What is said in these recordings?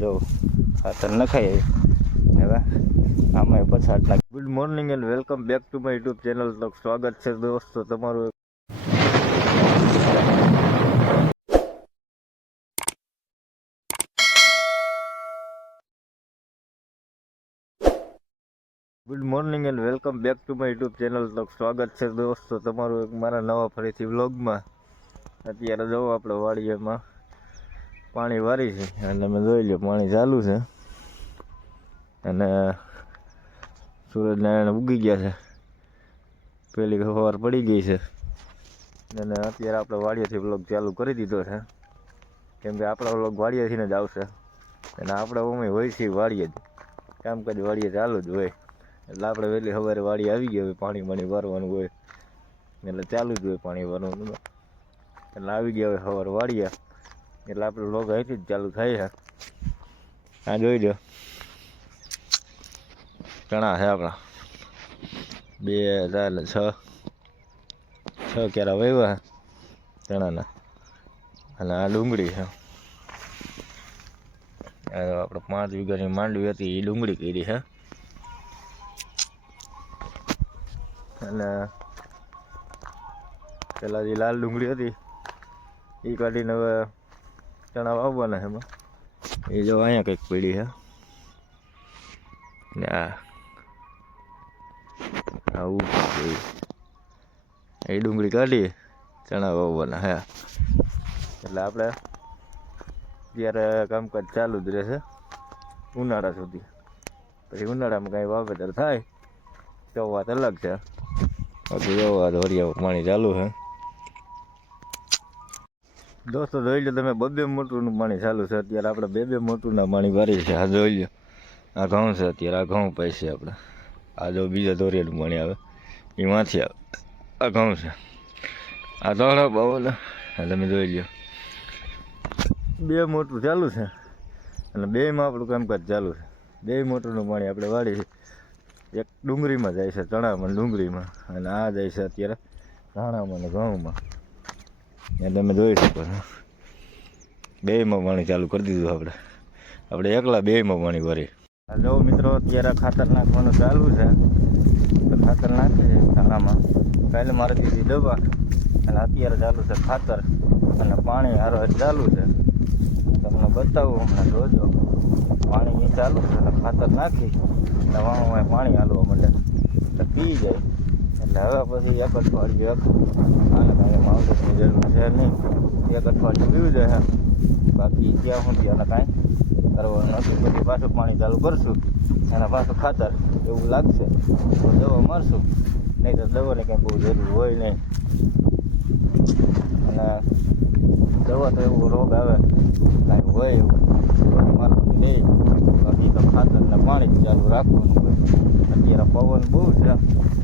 જો ખાતર નખાય હવે આમાં પછાડ નાખ good morning and welcome back to my YouTube channel તો સ્વાગત છે દોસ્તો તમારું good morning and welcome back to my YouTube channel તો સ્વાગત છે દોસ્તો તમારું એક મારા નવા ફરીથી વ્લોગમાં અત્યારે જવું આપણે વાડીએમાં. પાણી વારી છે. અને તમે જોઈ લો પાણી ચાલુ છે. અને સૂરજનારાયણ ઉગી ગયા છે. પહેલી સવાર પડી ગઈ છે. અને અત્યારે આપણે વાડિયાથી બ્લોગ ચાલુ કરી દીધો છે. કેમ કે આપણા બ્લોગ વાડિયાથી જ આવશે. અને આપણે ઉમે હોય છે વાડીએ જ. કામકાજ વાડીએ ચાલુ જ હોય. એટલે આપણે વહેલી સવારે વાડી આવી ગઈ હોય, પાણી પાણી ભરવાનું હોય. એટલે ચાલુ જ હોય પાણી ભરવાનું એટલે આવી ગયા હોય સવારે વાડીયા એટલે આપણે લોગ અહીંથી જ ચાલુ થાય છે. આ જોઈ લો ચણા છે આપણા. બે હજાર છ છ ક્યારા વાવ્યા ચણાના. અને આ ડુંગળી છે. આપણે પાંચ વીઘાની માંડવી હતી એ ડુંગળી કરી છે. અને પેલા જે લાલ ડુંગળી હતી એ કાઢીને હવે ચણા વાવવાના એમાં એ જો અહીંયા કંઈક પડી છે આવું. એ. ડુંગળી કાઢી ચણા વાવવાના હા. એટલે આપણે જ્યારે કામકાજ ચાલુ જ રહેશે, ઉનાળા સુધી. પછી ઉનાળામાં કાંઈ વાવેતર થાય, તો વાત અલગ છે. બાકી આ ધોરિયા પાણી ચાલુ છે. દોસ્તો જોઈ લો તમે, બબે મોટરનું પાણી ચાલુ છે. અત્યારે આપણે બે બે મોટરના પાણી ભરી છે આ જોઈ લો, આ ઘઉં છે અત્યારે, આ ઘઉં પૈસે આપણે. આ જો બીજા દોરિયાનું પાણી આવે, એમાંથી આવે. આ ઘઉં છે. આ દોડો બાવલ આ તમે જોઈ લો. બે મોટર ચાલુ છે. અને બેમાં આપણું કામકાજ ચાલુ છે. બે મોટરનું પાણી આપણે વાળી છે એક ડુંગળીમાં જાય છે, ચણામાં ડુંગળીમાં. અને આ જાય છે અત્યારે ધાણામાં ને ઘઉંમાં. ત્યાં તમે જોઈ શકો છો. બેમાં પાણી ચાલુ કરી દીધું આપણે. આપણે એકલા બેમાં પાણી ભરી. જો મિત્રો, અત્યારે ખાતર નાખવાનું ચાલુ છે. ખાતર નાખે છે ધાણામાં કાલે મારે દીધી દવા. અને અત્યારે ચાલુ છે ખાતર. અને પાણી હારો ચાલુ છે. તમને બતાવું હમણાં જોજો. પાણી ચાલુ છે ખાતર નાખી. વાળું પાણી હાલવા માંડે. પી જાય. એટલે પછી એક અઠવાડિયું એક. આને કાંઈ માવજતની જરૂર છે નહીં. એક અઠવાડિયું પીવું જશે બાકી ત્યાં સુધી અને કાંઈ કરવાનું નથી. પછી પાછું પાણી ચાલુ કરશું. અને પાછું ખાતર એવું લાગશે. તો દવા મારશું. નહીં તો દવાની કાંઈ બહુ જરૂર હોય નહીં. અને દવા તો એવો રોગ આવે. કાંઈ હોય એવું. મારવાનું નહીં. બાકી તો ખાતર ને પાણી ચાલુ રાખવાનું હોય બહુ છે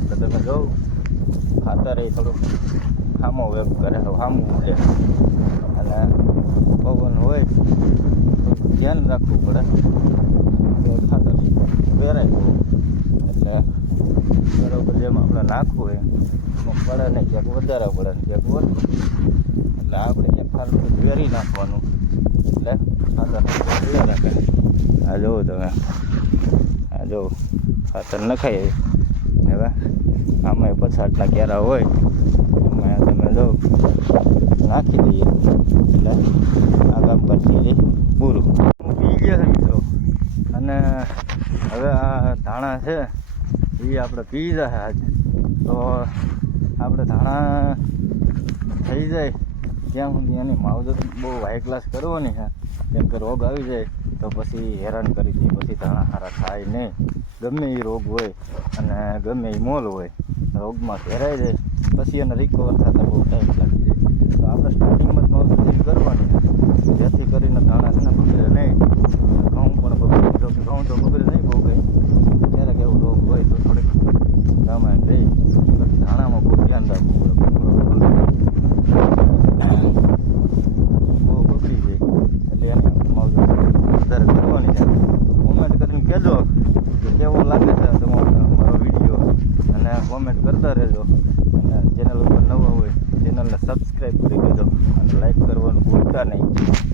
તો તમે જોઉં ખાતર એ થોડુંક ખામો વેપ કરે ખામું ઉડે. અને પવન હોય તો ધ્યાન રાખવું પડે. તો ખાતર બહુ એટલે બરોબર જેમ આપણે નાખવું હોય એમાં. પડે નહીં ક્યાંક વધારે પડે ને ક્યાંક ઓછું. એટલે આપણે ક્યાંક ખાલી વેરી નાખવાનું. એટલે ખાતર રાખે આ જોવો તમે. આ જો ખાતર નખાય હવે આમાં પછાડના ક્યારા હોય, એમાં તમે જો નાખી દઈએ. એટલે આ કામ પરથી પૂરું. હું પી ગયા છે મિત્રો. અને હવે આ ધાણા છે, એ આપણે પી જાય આજે. તો આપણે ધાણા થઈ જાય. ત્યાં સુધી એની માવજત બહુ હાઈ ક્લાસ કરવાની છે કેમ કે રોગ આવી જાય, તો પછી હેરાન કરી દે, પછી ધાણા સારા થાય નહીં. ગમે એ રોગ હોય અને ગમે એ મોલ હોય, રોગમાં ઘેરાઈ જાય, પછી એને રિકવર થતાં બહુ ટાઈમ લાગી જાય. તો આપણે સ્ટાર્ટિંગમાં જ માવજત કરવાની જેથી કરીને ધાણા છે ને બગડે નહીં. ઘઉં પણ કોમેન્ટ કરતા રહેજો. અને ચેનલ ઉપર નવા હોય ચેનલને સબસ્ક્રાઈબ કરી દેજો. અને લાઈક કરવાનું ભૂલતા નહીં.